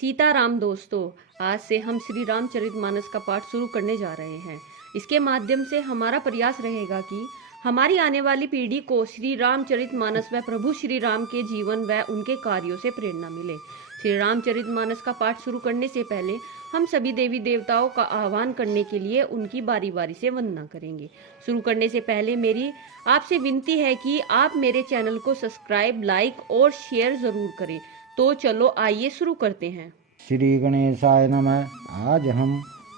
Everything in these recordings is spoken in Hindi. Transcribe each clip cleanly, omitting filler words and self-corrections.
सीताराम दोस्तों, आज से हम श्री रामचरितमानस का पाठ शुरू करने जा रहे हैं। इसके माध्यम से हमारा प्रयास रहेगा कि हमारी आने वाली पीढ़ी को श्री रामचरितमानस व प्रभु श्री राम के जीवन व उनके कार्यों से प्रेरणा मिले। श्री रामचरितमानस का पाठ शुरू करने से पहले हम सभी देवी देवताओं का आह्वान करने के लिए उनकी बारी बारी से वंदना करेंगे। शुरू करने से पहले मेरी आपसे विनती है कि आप मेरे चैनल को सब्सक्राइब, लाइक और शेयर जरूर करें। तो चलो आइए शुरू करते हैं। श्री गणेशाय नमः। आज हम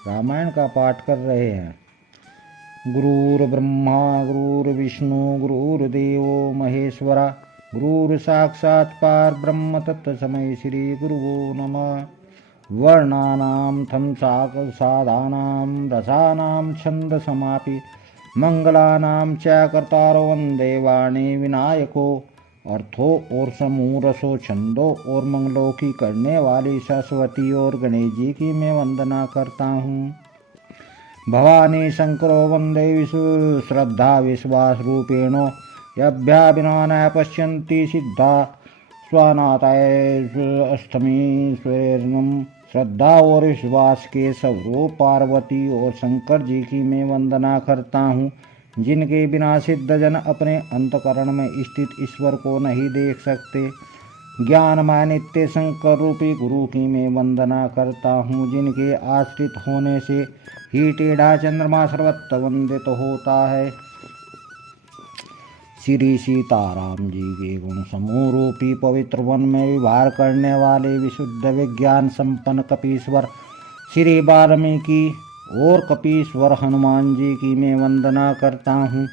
रामायण का पाठ कर रहे हैं। गुरुर्ब्रह्मा गुरुर्विष्णु गुरुर्देवो महेश्वरा गुरुर् साक्षात् परब्रह्म तत्समय श्री गुरुवो नमः। वर्णानां थं साधानां रसानां छन्दसमापि मंगलानां च कर्तारो वन्दे वाणी विनायको। अर्थों और समूह रसो छंदों और मंगलों की करने वाली सरस्वती और गणेश जी की मैं वंदना करता हूँ। भवानी शंकरो वंदे विश्व श्रद्धा विश्वास रूपेणो यभ्या बिना न पश्यन्ति सिद्धा स्वानाताय अष्टमी स्वर्णम। श्रद्धा और विश्वास के स्वरूप पार्वती और शंकर जी की मैं वंदना करता हूँ, जिनके बिना सिद्ध जन अपने अंतकरण में स्थित ईश्वर को नहीं देख सकते। ज्ञानमय नित्य शंकर रूपी गुरु की मैं वंदना करता हूँ, जिनके आश्रित होने से ही टेढ़ा चंद्रमा सर्वत्र वंदित होता है। श्री सीताराम जी के गुण समूह रूपी पवित्र वन में विहार करने वाले विशुद्ध विज्ञान संपन्न कपीश्वर श्री वाल्मीकि और कपीश्वर हनुमान जी की मैं वंदना करता हूँ।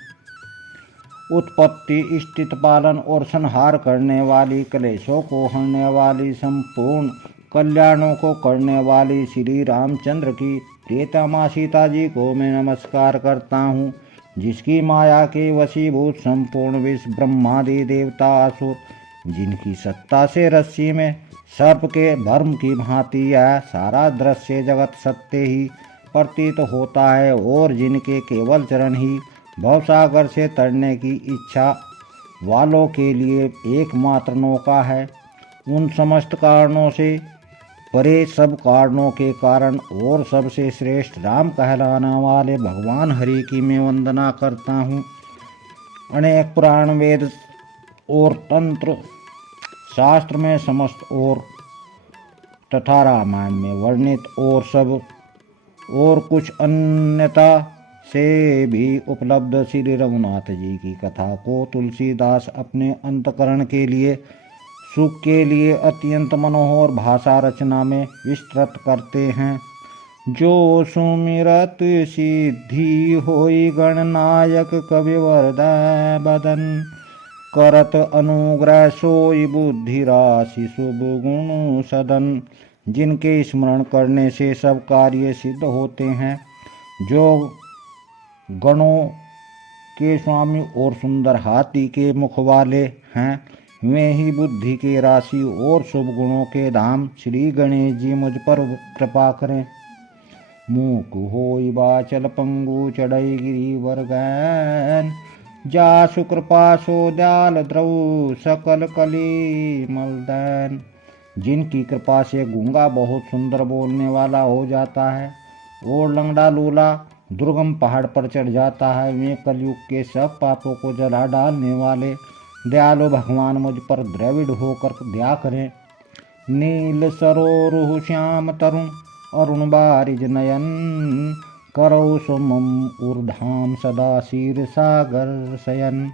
उत्पत्ति स्थित पालन और संहार करने वाली, क्लेशों को हरने वाली, संपूर्ण कल्याणों को करने वाली श्री रामचंद्र की प्रियतमा माँ सीता जी को मैं नमस्कार करता हूँ, जिसकी माया के वशीभूत संपूर्ण विश्व ब्रह्मादि देवता असुर, जिनकी सत्ता से रस्सी में सर्प के भ्रम की भांति यह सारा दृश्य जगत सत्य ही प्रतीत होता है, और जिनके केवल चरण ही भवसागर से तरने की इच्छा वालों के लिए एकमात्र नौका है। उन समस्त कारणों से परे, सब कारणों के कारण और सबसे श्रेष्ठ राम कहलाने वाले भगवान हरि की मैं वंदना करता हूँ। अनेक पुराण वेद और तंत्र शास्त्र में समस्त और तथा रामायण में वर्णित और सब और कुछ अन्यता से भी उपलब्ध श्री रघुनाथ जी की कथा को तुलसीदास अपने अंतकरण के लिए सुख के लिए अत्यंत मनोहर भाषा रचना में विस्तृत करते हैं। जो सुमिरत सिद्धि होई गणनायक कविवर्ध बदन, करत अनुग्रह सोई बुद्धि राशि शुभ गुण सदन। जिनके स्मरण करने से सब कार्य सिद्ध होते हैं, जो गणों के स्वामी और सुंदर हाथी के मुख वाले हैं, वे ही बुद्धि के राशि और शुभ गुणों के धाम। श्री गणेश जी मुझ पर कृपा करें। मूक होई बाचल पंगु चढ़ई गिरिवर गैन, जासु कृपा सो दयाल द्रव सकल कली मलदैन। जिनकी कृपा से गूंगा बहुत सुंदर बोलने वाला हो जाता है और लंगड़ा लूला दुर्गम पहाड़ पर चढ़ जाता है, वे कलयुग के सब पापों को जला डालने वाले दयालु भगवान मुझ पर द्रविड़ होकर दया करें। नील सरोरुह श्याम तरुण अरुण बारिज नयन, करौ सुमम ऊर्धाम सदा शीर सागर शयन।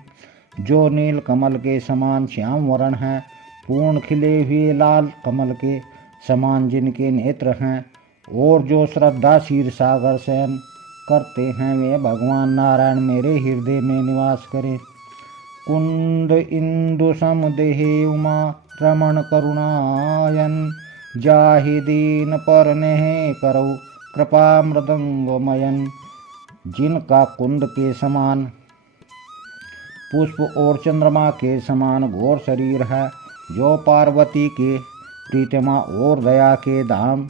जो नील कमल के समान श्याम वर्ण है, पूर्ण खिले हुए लाल कमल के समान जिनके नेत्र हैं, और जो श्रद्धा क्षीर सागर शयन करते हैं, वे भगवान नारायण मेरे हृदय में निवास करें। कुंद इंदु समदेहे उमा रमण करुणायन, जाहि दीन पर नेह करौ कृपा मृदंगमयन। जिनका कुंद के समान पुष्प और चंद्रमा के समान घोर शरीर है, जो पार्वती के प्रीतमा और दया के धाम,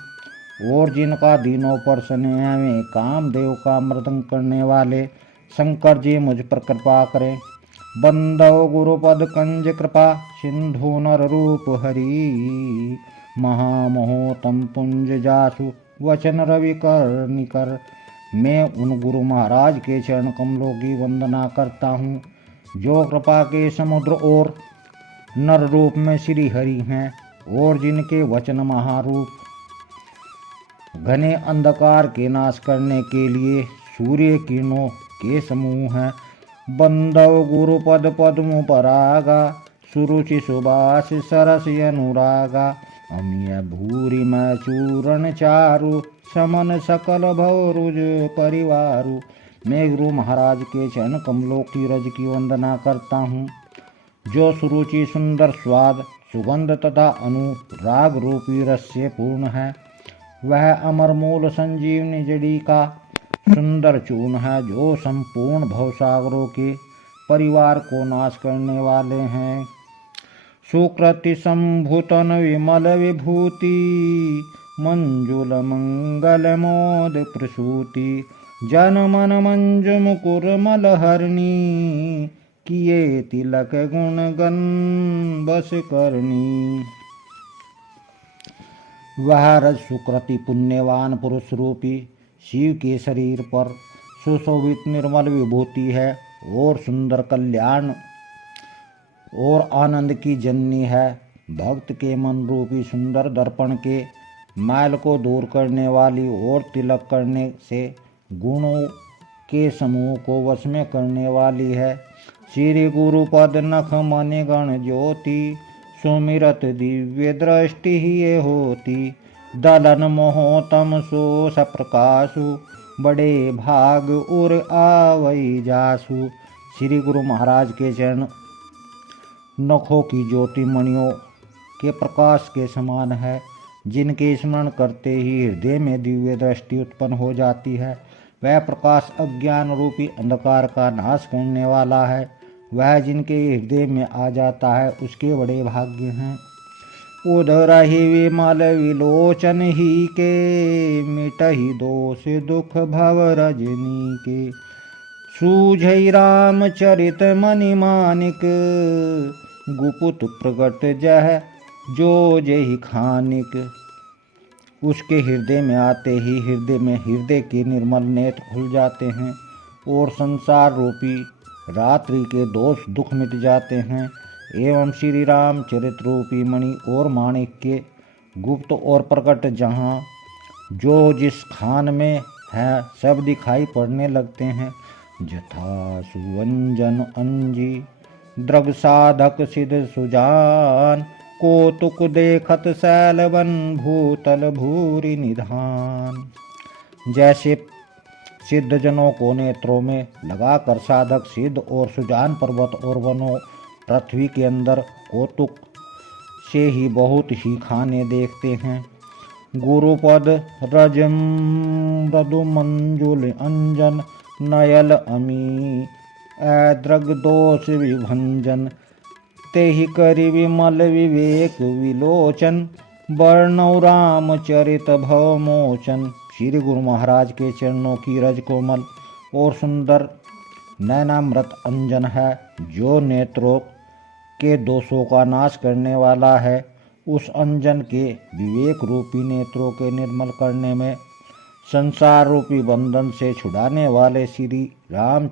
और जिनका दीनों पर स्नेह में कामदेव का मृदंग करने वाले शंकर जी मुझ पर कृपा करें। बंदव गुरुपद कंज कृपा सिंधु नर रूप हरि, महामहोतम पुंज जासु वचन रवि कर निकर। मैं उन गुरु महाराज के चरण कमलों की वंदना करता हूँ जो कृपा के समुद्र और नर रूप में श्री हरि हैं और जिनके वचन महारूप घने अंधकार के नाश करने के लिए सूर्य किरणों के समूह हैं। बंदव गुरु पद पद्म परागा सुरुचि सुबास सरस अनुरागा। अमीय भूरि मैं चूरण चारु समन सकल भवरुज परिवारु। मैं गुरु महाराज के चरण कमलों की रज की वंदना करता हूँ जो सुरुचि सुंदर स्वाद सुगंध तथा अनुराग रूपी रस से पूर्ण है। वह अमर मूल संजीवनी जड़ी का सुंदर चूर्ण है जो संपूर्ण भवसागरों के परिवार को नाश करने वाले हैं। सुकृति संभूतन विमल विभूति मंजुल मंगल मोद प्रसूति। जन मन मंजु मुकुर मल हरणी किए तिलक गुण गण बस करनी। वह रज सुकृति पुण्यवान पुरुष रूपी शिव के शरीर पर सुशोभित निर्मल विभूति है और सुंदर कल्याण और आनंद की जननी है। भक्त के मन रूपी सुंदर दर्पण के मैल को दूर करने वाली और तिलक करने से गुणों के समूह को वश में करने वाली है। श्री गुरु पद नख मनि गण ज्योति सुमिरत दिव्य दृष्टि ही होती। दलन मोहतम सो सप्रकाशु बड़े भाग उर आवई जासु। श्री गुरु महाराज के चरण नखों की ज्योति मणियों के प्रकाश के समान है जिनके स्मरण करते ही हृदय में दिव्य दृष्टि उत्पन्न हो जाती है। वह प्रकाश अज्ञान रूपी अंधकार का नाश करने वाला है। वह जिनके हृदय में आ जाता है उसके बड़े भाग्य हैं। उधर ही विमल विलोचन ही के मिटहि दोष दुख भव रजनी के। सूझई राम चरित मनि मानिक गुपुत प्रगट जह जो जहि खानिक। उसके हृदय में आते ही हृदय के निर्मल नेत्र खुल जाते हैं और संसार रूपी रात्रि के दोष दुख मिट जाते हैं। एवं श्री राम चरित रूपी मणि और माणिक के गुप्त और प्रकट जहाँ जो जिस खान में है सब दिखाई पड़ने लगते हैं। जथा सुवंजन अंजी द्रग साधक सिद्ध सुजान कौतुक देखत शैलवन भूतल भूरि निधान। जैसे सिद्ध जनों को नेत्रों में लगाकर साधक सिद्ध और सुजान पर्वत और वनों पृथ्वी के अंदर कौतुक से ही बहुत ही खाने देखते हैं। गुरुपद रज मृदु मंजुल अंजन नयल अमी ऐद्रग दोष विभंजन। तेहि करि विमल विवेक विलोचन वर्णौ राम चरित भव मोचन। श्री गुरु महाराज के चरणों की रज कोमल और सुंदर नैनामृत अंजन है जो नेत्रों के दोषों का नाश करने वाला है। उस अंजन के विवेक रूपी नेत्रों के निर्मल करने में संसार रूपी बंधन से छुड़ाने वाले श्री राम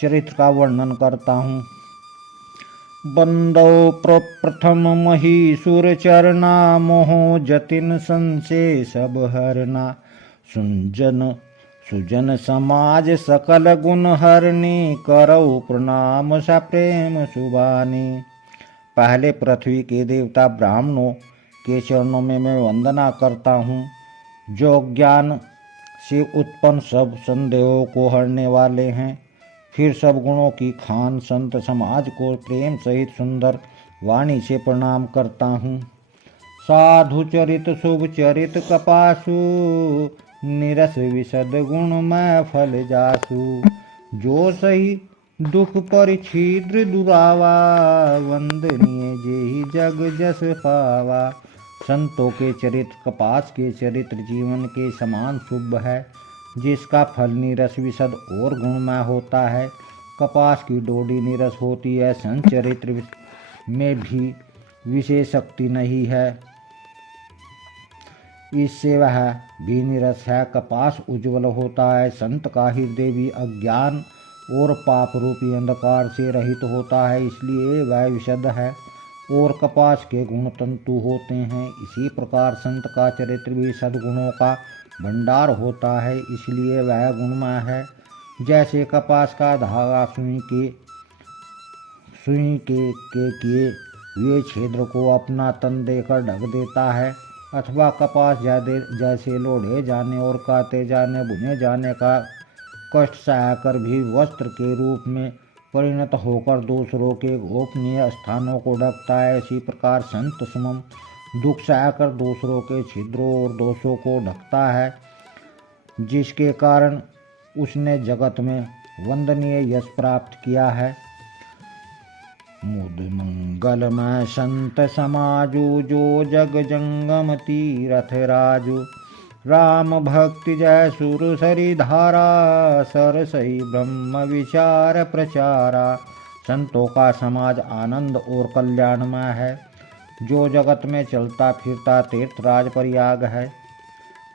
चरित्र का वर्णन करता हूँ। बंदौ प्रप्रथम महीसुर चरना मोह जतिन संशय सब हरना। सुजन समाज सकल गुण हरनी करौ प्रणाम सप्रेम सुबानी। पहले पृथ्वी के देवता ब्राह्मणों के चरणों में मैं वंदना करता हूँ जो ज्ञान से उत्पन्न सब संदेहों को हरने वाले हैं। फिर सब गुणों की खान संत समाज को प्रेम सहित सुंदर वाणी से प्रणाम करता हूँ। साधु चरित शुभ चरित कपासु निरस विशद गुण मैं फल जासु। जो सही दुख पर छिद्र दुरावा वंदनीय जेहि जग जस पावा। संतों के चरित्र कपास के चरित्र जीवन के समान शुभ है जिसका फल नीरस विशद और गुणमय होता है। कपास की डोडी नीरस होती है। संत चरित्र में भी विशेष शक्ति नहीं है इससे वह भी निरस है। कपास उज्ज्वल होता है। संत का हृदय भी अज्ञान और पाप रूपी अंधकार से रहित होता है, इसलिए वह विशुद्ध है और कपास के गुण तंतु होते हैं। इसी प्रकार संत का चरित्र भी सद्गुणों का भंडार होता है, इसलिए वह गुणमय है। जैसे कपास का धागा सुई के किए हुए छिद्र को अपना तन देकर ढक देता है, अथवा कपास जैसे लोढ़े जाने और काटे जाने बुने जाने का कष्ट सहकर भी वस्त्र के रूप में परिणत होकर दूसरों के गोपनीय स्थानों को ढकता है, इसी प्रकार संत समम दुख सहकर दूसरों के छिद्रों और दोषों को ढकता है, जिसके कारण उसने जगत में वंदनीय यश प्राप्त किया है। मुद मंगलमय संत समाजु, जो जग जंगम तीरथ राजु। राम भक्ति जय सुर सरी धारा, सरसई ब्रह्म विचार प्रचारा। संतों का समाज आनंद और कल्याणमय है, जो जगत में चलता फिरता तीर्थराज प्रयाग है।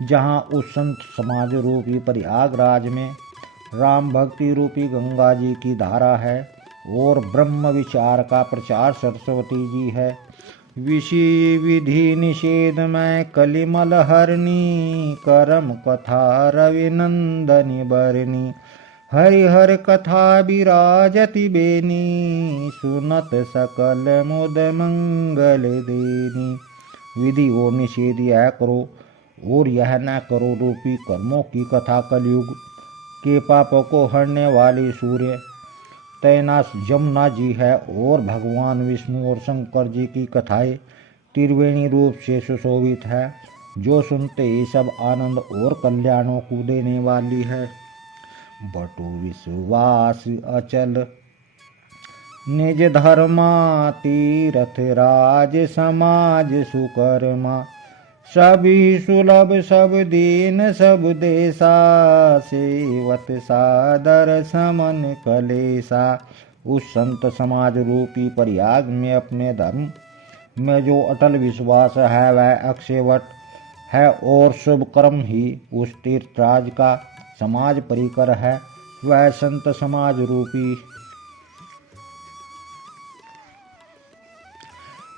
जहाँ उस संत समाज रूपी प्रयागराज में राम भक्ति रूपी गंगा जी की धारा है और ब्रह्म विचार का प्रचार सरस्वती जी है। विषि विधि निषेध में कलिमल हरणी, करम कथा रविनंदनी बरनी। हरिहर कथा विराजति बेनी, सुनत सकल मुद मंगल देनी। विधि और निषेध यह करो और यह न करो रूपी कर्मों की कथा कलयुग के पापों को हरने वाली सूर्य तैनास जमुना जी है, और भगवान विष्णु और शंकर जी की कथाएं त्रिवेणी रूप से सुशोभित है, जो सुनते ही सब आनंद और कल्याणों को देने वाली है। बटु विश्वास अचल निज धर्मा, तीरथ राज समाज सुकर्मा। सभी सुलभ सब दीन सब देसा, सेवत सादर समन कलेसा। उस संत समाज रूपी प्रयाग में अपने धर्म में जो अटल विश्वास है वह अक्षयवट है, और शुभ कर्म ही उस तीर्थराज का समाज परिकर है। वह संत समाज रूपी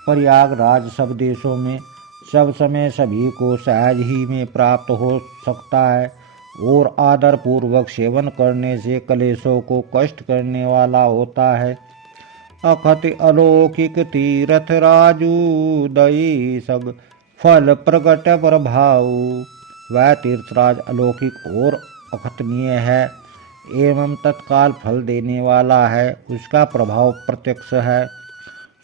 प्रयागराज सब देशों में सब समय सभी को सहज ही में प्राप्त हो सकता है, और आदर पूर्वक सेवन करने से कलेशों को कष्ट करने वाला होता है। अखत अलौकिक तीरथ राजू, दई सब फल प्रगट प्रभाव। वह तीर्थराज अलौकिक और अखतनीय है एवं तत्काल फल देने वाला है, उसका प्रभाव प्रत्यक्ष है।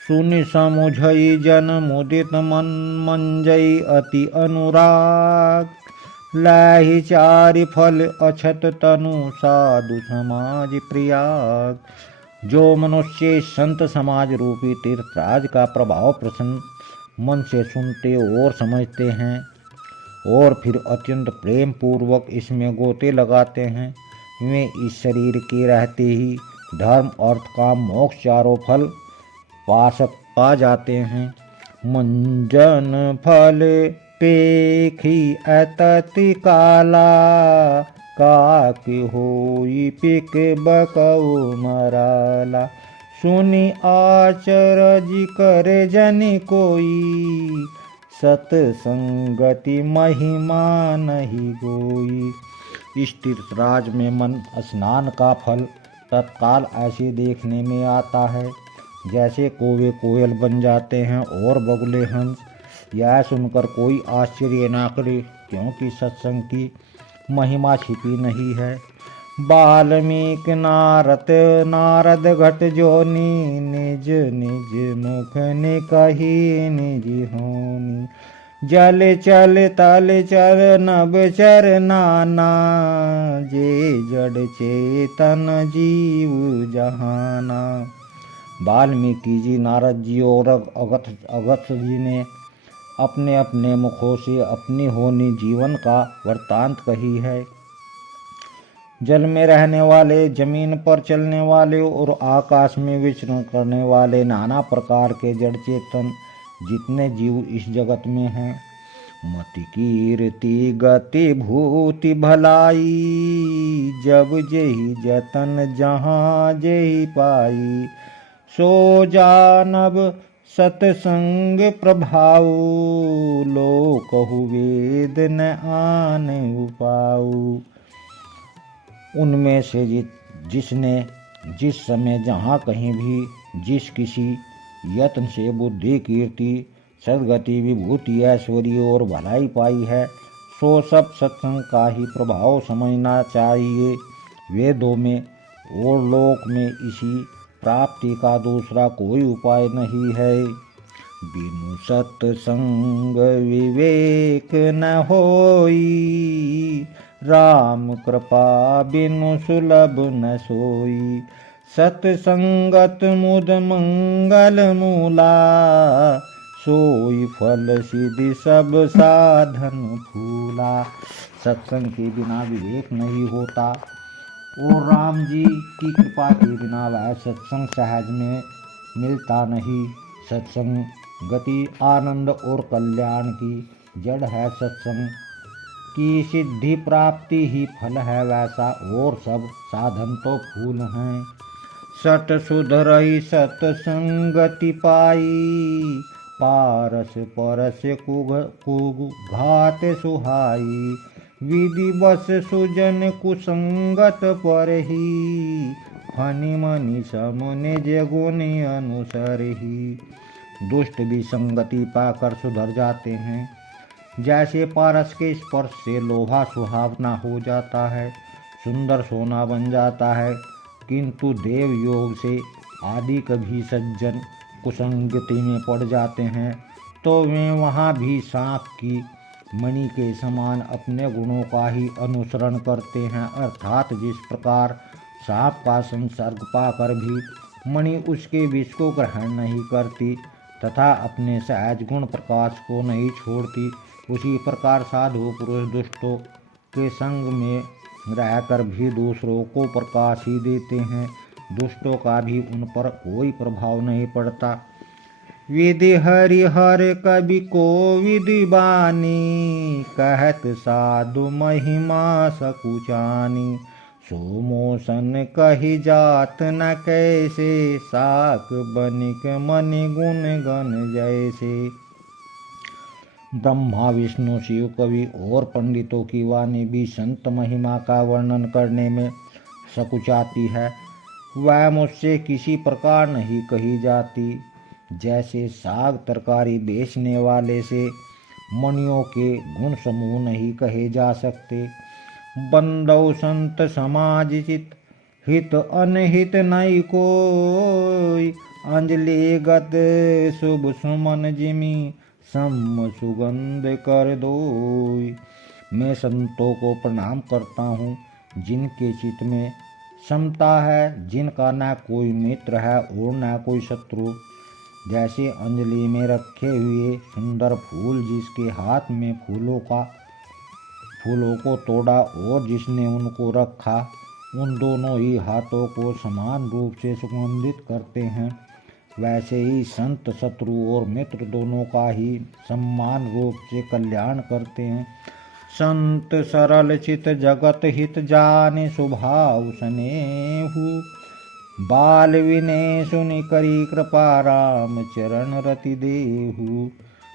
सुनि समुझई जन मुदित मन, मंजई अति अनुराग। लाहि चारि फल अछत तनु, साधु समाज प्रियाग। जो मनुष्य संत समाज रूपी तीर्थराज का प्रभाव प्रसन्न मन से सुनते और समझते हैं और फिर अत्यंत प्रेम पूर्वक इसमें गोते लगाते हैं, वे इस शरीर के रहते ही धर्म अर्थ काम मोक्ष चारों फल पा जाते हैं। मंजन फल पेखी अतति काला, काकि होई पिक बकऊ मराला। सुनि आचरज करे जनि कोई, सतसंगति महिमा नहीं गोई। इस तीर्थराज में मन स्नान का फल तत्काल ऐसे देखने में आता है जैसे कौवे कोयल बन जाते हैं और बगुले हंस। यह सुनकर कोई आश्चर्य न करे, क्योंकि सत्संग की महिमा छिपी नहीं है। वाल्मीकि नारद घट जोनी, निज निज मुख ने कही निज होनी। जल चल तल चर नभ चर नाना, जे जड़ चेतन जीव जहाना। वाल्मीकि जी, नारद जी और अगस्त्य जी ने अपने अपने मुखों से अपनी होनी जीवन का वृत्तांत कही है। जल में रहने वाले, जमीन पर चलने वाले और आकाश में विचरण करने वाले नाना प्रकार के जड़ चेतन जितने जीव इस जगत में हैं, मति कीर्ति गति भूति भलाई, जब जेहि जतन जहाँ जेहि पाई। सो जानब सतसंग प्रभाऊ, लोकहु वेद न आन उपाऊ। उनमें से जिसने जिस समय जहाँ कहीं भी जिस किसी यत्न से बुद्धि कीर्ति सदगति विभूति ऐश्वर्य और भलाई पाई है, सो सब सत्संग का ही प्रभाव समझना चाहिए। वेदों में और लोक में इसी प्राप्ति का दूसरा कोई उपाय नहीं है। बिनु सत्संग विवेक न होई, राम कृपा बिनु सुलभ न सोई। सत्संगत मुद मंगल मूला, सोई फल सिद्धि सब साधन फूला। सत्संग के बिना विवेक नहीं होता और राम जी की कृपा के बिना वह सत्संग सहज में मिलता नहीं। सत्संग गति आनंद और कल्याण की जड़ है। सत्संग की सिद्धि प्राप्ति ही फल है वैसा, और सब साधन तो फूल हैं। सत सुधरई सत्संगति पाई, पारस परस कुघात सुहाई। विधि बस सुजन कुसंगत परही, फनि मनि सम निज गुण अनुसरही। दुष्ट भी संगति पाकर सुधर जाते हैं। जैसे पारस के स्पर्श से लोहा सुहावना हो जाता है, सुंदर सोना बन जाता है, किंतु देव योग से आदि कभी सज्जन कुसंगति में पड़ जाते हैं तो वे वहाँ भी सांप की मणि के समान अपने गुणों का ही अनुसरण करते हैं। अर्थात जिस प्रकार सांप का संसर्ग पाकर भी मणि उसके विष को ग्रहण नहीं करती तथा अपने सहज गुण प्रकाश को नहीं छोड़ती, उसी प्रकार साधु पुरुष दुष्टों के संग में रहकर भी दूसरों को प्रकाश ही देते हैं। दुष्टों का भी उन पर कोई प्रभाव नहीं पड़ता। विधि हरि हर कवि को विधि बानी, कहत साधु महिमा सकुचानी। सो मोसन कही जात न कैसे, साक बनिक मनि गुण गण जैसे। ब्रह्मा विष्णु शिव कवि और पंडितों की वाणी भी संत महिमा का वर्णन करने में सकुचाती है। वह मुझसे किसी प्रकार नहीं कही जाती। जैसे साग तरकारी बेचने वाले से मणियों के गुण समूह नहीं कहे जा सकते। बंदौ संत समाज चित, हित अनहित नहीं कोई। अंजलि गत शुभ सुमन जिमी, सम सुगंध कर दोई। मैं संतों को प्रणाम करता हूँ जिनके चित्त में समता है, जिनका न कोई मित्र है और न कोई शत्रु। जैसे अंजलि में रखे हुए सुंदर फूल, जिसके हाथ में फूलों को तोड़ा और जिसने उनको रखा, उन दोनों ही हाथों को समान रूप से सुगंधित करते हैं। वैसे ही संत शत्रु और मित्र दोनों का ही समान रूप से कल्याण करते हैं। संत सरल चित जगत हित जाने, स्वभाव स्नेहु बाल विनय सुनि करी कृपा, राम चरण रति देहु।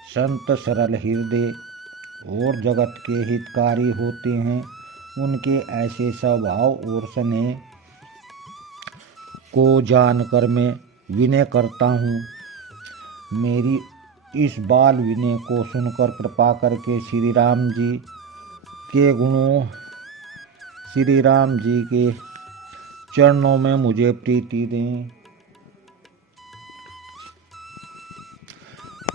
संत सरल हृदय और जगत के हितकारी होते हैं। उनके ऐसे स्वभाव और स्नेह को जानकर मैं विनय करता हूँ। मेरी इस बाल विनय को सुनकर कृपा करके श्री राम जी के चरणों में मुझे प्रीति दें।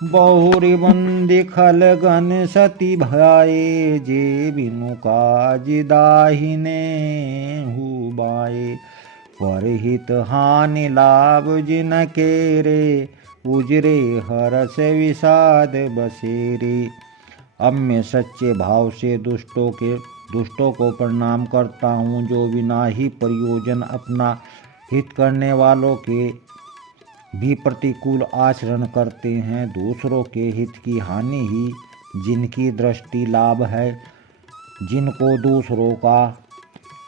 बहुरी बंदी खल गन सती भाए, जे बिनु काज दाहिने हुबाए। परहित हानि लाभ जिन केरे, उजरे हरस विषाद बसेरे। अब मैं सच्चे भाव से दुष्टों को प्रणाम करता हूँ, जो बिना ही प्रयोजन अपना हित करने वालों के भी प्रतिकूल आचरण करते हैं। दूसरों के हित की हानि ही जिनकी दृष्टि लाभ है, जिनको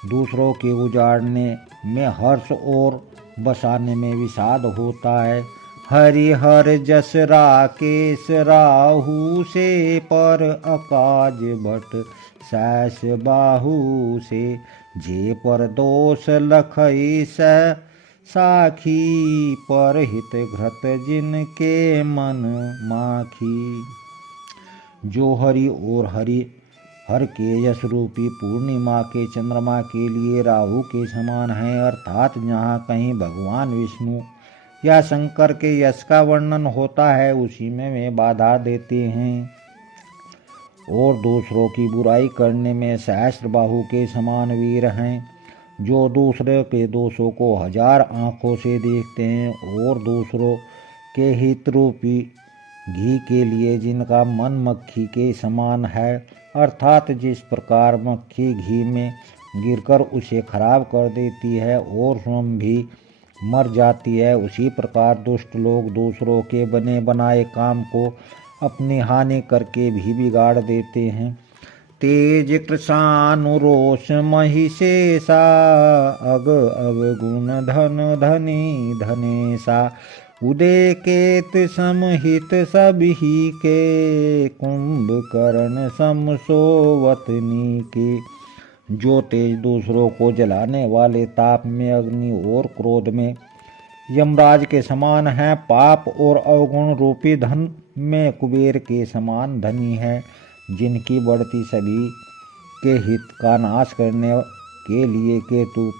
दूसरों के उजाड़ने में हर्ष और बसाने में विषाद होता है। हरिहर जस राकेश राहु से, पर अकाज भट सैस बाहु से। जे पर दोष लखई साखी, पर हित घृत जिनके मन माखी। जो हरि और हर के यश रूपी पूर्णिमा के चंद्रमा के लिए राहु के समान है, अर्थात जहाँ कहीं भगवान विष्णु या शंकर के यश का वर्णन होता है उसी में वे बाधा देते हैं। और दूसरों की बुराई करने में सहस्त्रबाहु के समान वीर हैं, जो दूसरे के दोषों को 1000 आँखों से देखते हैं और दूसरों के हित रूपी घी के लिए जिनका मन मक्खी के समान है, अर्थात जिस प्रकार मक्खी घी में गिरकर उसे खराब कर देती है और स्वयं भी मर जाती है, उसी प्रकार दुष्ट लोग दूसरों के बने बनाए काम को अपनी हानि करके भी बिगाड़ देते हैं। तेज कृशानुरोष महिषेशा, अग अवगुण धन धनी धनेशा। उदय केत समहित सबही के, कुंभकर्ण सम सोवतनी के। जो तेज दूसरों को जलाने वाले ताप में अग्नि और क्रोध में यमराज के समान है, पाप और अवगुण रूपी धन में कुबेर के समान धनी है। जिनकी बढ़ती सभी के हित का नाश करने के लिए केतु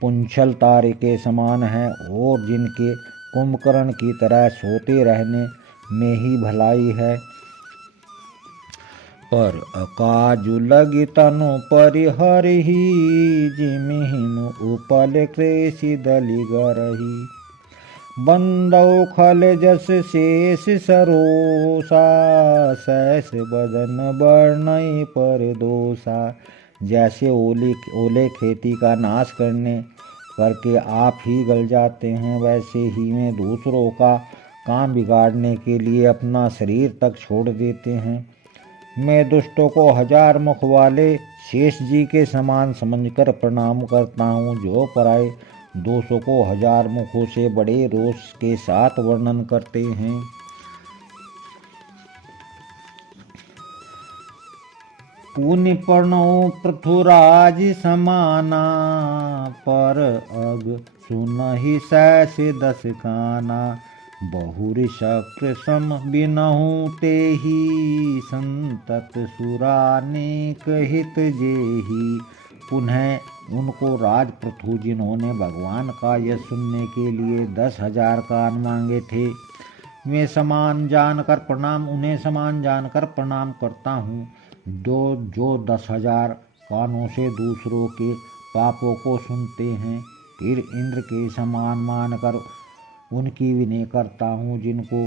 पुंछल तारे के समान है, और जिनके कुंभकर्ण की तरह सोते रहने में ही भलाई है। पर अकाजु लगी तनु परिहरही, जिमिहिन उपल कृषि दलि गरही। बंदौ खल जस शेष सरोसा, सैस बदन वर्णय पर दोषा। जैसे ओले खेती का नाश करके आप ही गल जाते हैं, वैसे ही वे दूसरों का काम बिगाड़ने के लिए अपना शरीर तक छोड़ देते हैं। मैं दुष्टों को 1000 मुख वाले शेष जी के समान समझकर प्रणाम करता हूँ, जो पराये दोषों को 1000 मुखों से बड़े रोष के साथ वर्णन करते हैं। पुनि प्रणो पृथुराज समाना, पर अग सुनहि सैस 10 काना। बहुरि शक्र सम बिनहु तेहि, संतत सुरानेक हित जेहि। पुनः उनको राज पृथु जिन्होंने भगवान का यश सुनने के लिए 10,000 कान मांगे थे, उन्हें समान जानकर प्रणाम करता हूँ। जो 10,000 कानों से दूसरों के पापों को सुनते हैं, फिर इंद्र के समान मानकर उनकी विनय करता हूँ। जिनको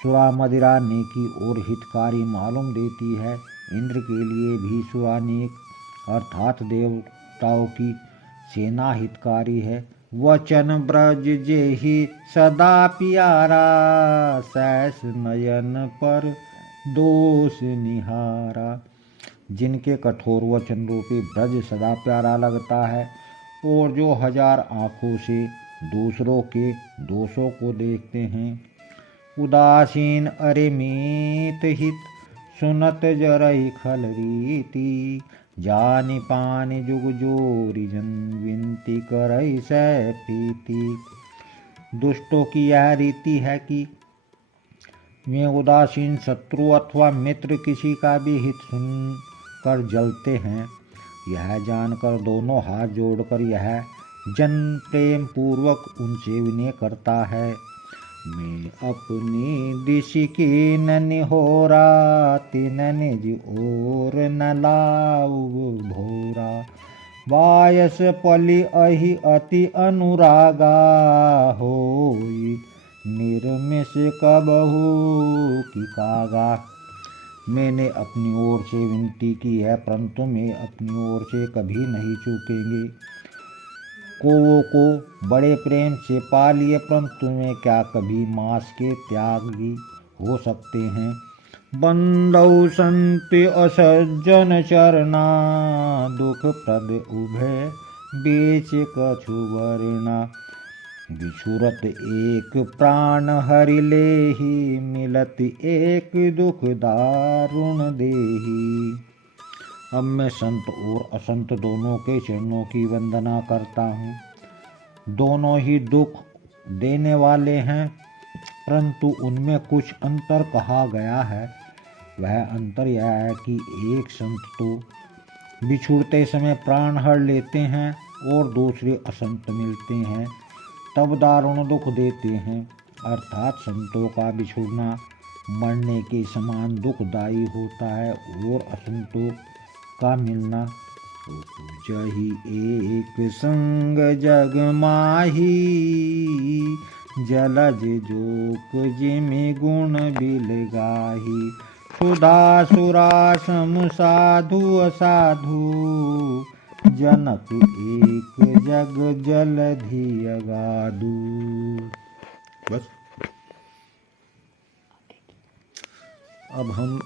सुरा मदिरा नेकी और हितकारी मालूम देती है, इंद्र के लिए भी सुरानेक अर्थात देवताओं की सेना हितकारी है। वचन ब्रज जेहि सदा प्यारा, सैस नयन पर दोष निहारा। जिनके कठोर वचन रूपी ब्रज सदा प्यारा लगता है, और जो 1000 आँखों से दूसरों के दोषों को देखते हैं। उदासीन अरिमित हित, सुनत जरई खल रीति। जानि पानि जुग जोरी जन, विनती करई सै प्रीति। दुष्टों की यह रीति है कि वे उदासीन शत्रु अथवा मित्र किसी का भी हित सुनकर जलते हैं। यह जानकर दोनों हाथ जोड़कर यह जन प्रेम पूर्वक उनसे विनय करता है। मैं अपनी दिशि की निहोरा, तिन निज और न लाऊ भोरा। वायस पलि अहि अति अनुरागा, होई निर्मिष कबहू की कागा। मैंने अपनी ओर से विनती की है, परंतु मैं अपनी ओर से कभी नहीं चूकेंगे। कोवों को बड़े प्रेम से पा लिए, परंतु वे क्या कभी मांस के त्यागी हो सकते हैं। बंदौ संति असज्जन चरना दुख प्रद उभय बेच कछु वरना बिछुरत एक प्राण हरि लेहि मिलत एक दुख दारुण देहि। अब मैं संत और असंत दोनों के चरणों की वंदना करता हूँ। दोनों ही दुख देने वाले हैं, परंतु उनमें कुछ अंतर कहा गया है। वह अंतर यह है कि एक संत तो बिछुड़ते समय प्राण हर लेते हैं और दूसरे असंत मिलते हैं तब दारुण दुख देते हैं, अर्थात संतों का बिछुड़ना मरने के समान दुखदायी होता है और असंतों का मिलना जही एक संग जग माही जलज जोक जिमि गुण बिल गाही सुधा सुरा सम साधु असाधु जनक एक जग जलधि अगाधु। बस अब हम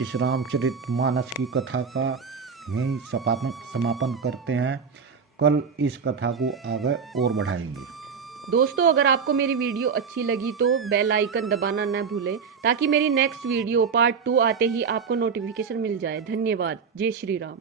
इस रामचरितमानस की कथा का यहीं समापन करते हैं। कल इस कथा को आगे और बढ़ाएंगे। दोस्तों, अगर आपको मेरी वीडियो अच्छी लगी तो बेल आइकन दबाना न भूलें ताकि मेरी नेक्स्ट वीडियो पार्ट 2 आते ही आपको नोटिफिकेशन मिल जाए। धन्यवाद। जय श्री राम।